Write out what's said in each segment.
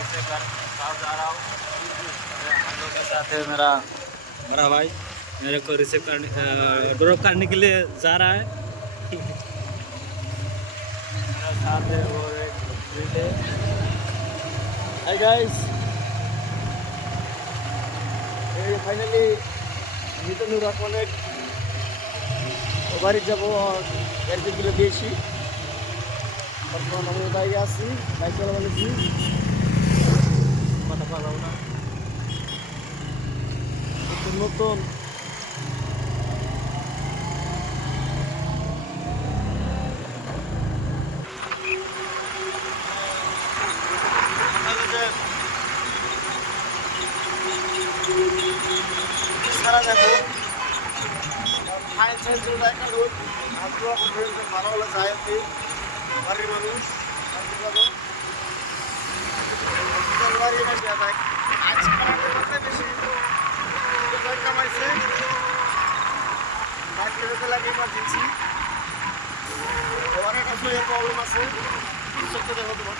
ऐसे घर साथ जा रहा हूँ। हम लोग के साथ है मेरा बड़ा भाई, मेरे को रिसीव करने ड्रॉप करने के लिए जा रहा है। मेरा साथ है वो एक रिले। হাই গাইস, এই ফাইনালি মিজানুর রহমানের বাড়ি যাবো। গাড়িগুলো দিয়েছি, বর্তমান আমি বাইরে আছি, বাইক চালা বলেছি কথা পাবো না। নতুন নতুন সারা দেখো ফাইন সাইজের একটা রোড আপনারা ভালো হলে যায় বাড়ির মানুষ বাড়ি না যায় আজকে বেশি কামাইছে বাইকে যেতে লাগে ইমার্জেন্সি। অনেক আসলে প্রবলেম আছে, চোখে দেখো তোমার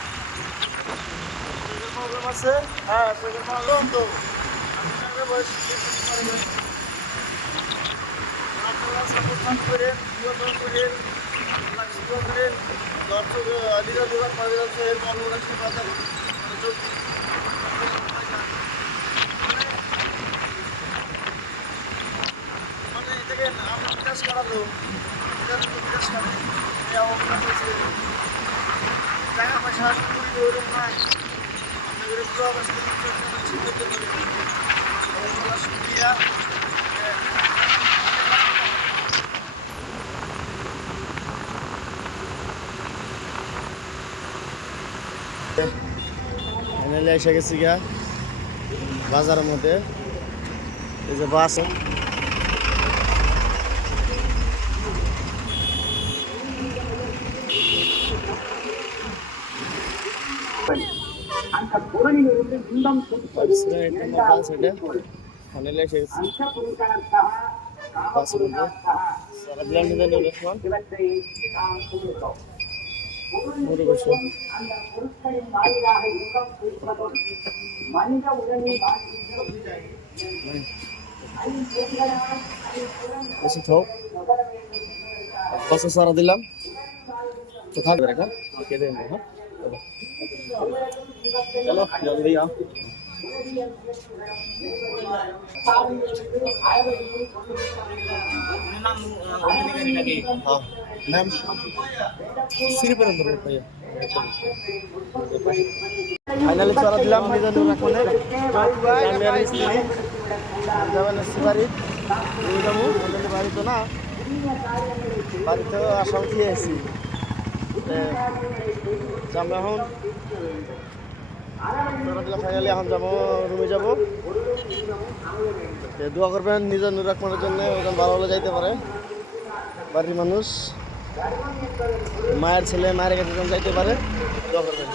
প্রবলেম আছে। হ্যাঁ চোখের প্রবলেম তো বয়স আপনারা সাপোর্ট করেন, বিনোদন করেন, লাক্সিও করেন, দর্শক নিজের দোকান পাওয়া যাচ্ছে এর কর্মরাশি বাজার মানে এটাকে আমরা বিকাশ করাবো, বিকাশ করাবো টাকা পয়সা ওরকম নাই। আপনাদের সুবিধা ফাইনালি এসে গেছি গা বাজারের মধ্যে। এই যে বাস ফাইনালি এসে গেছি বাসের মধ্যে। সারাদিন মিজানুর রহমান মোটে বসে এসে থাক বাসে সারা দিলাম তো থাকবে রেখা কে দেন। হ্যাঁ চলো জলদি आओ। मैम सिर पर अंदर भैया फाइनली चला दिलाम मिजानुर रहमाনের আমি স্ত্রী যাবেন বাড়ি যাবো বাড়ি তো না বাড়িতে আসাম দিয়ে আছি যাবো এখন চলা দিলাম। ফাইনালি এখন যাবো রুমে যাবো। দোয়া করবেন মিজানুর রহমানের জন্য, ওখানে ভালো হলে যাইতে পারে বাড়ির মানুষ, মায়ের ছেলে মায়ের কাছে যাইতে পারে, দোয়া করবেন।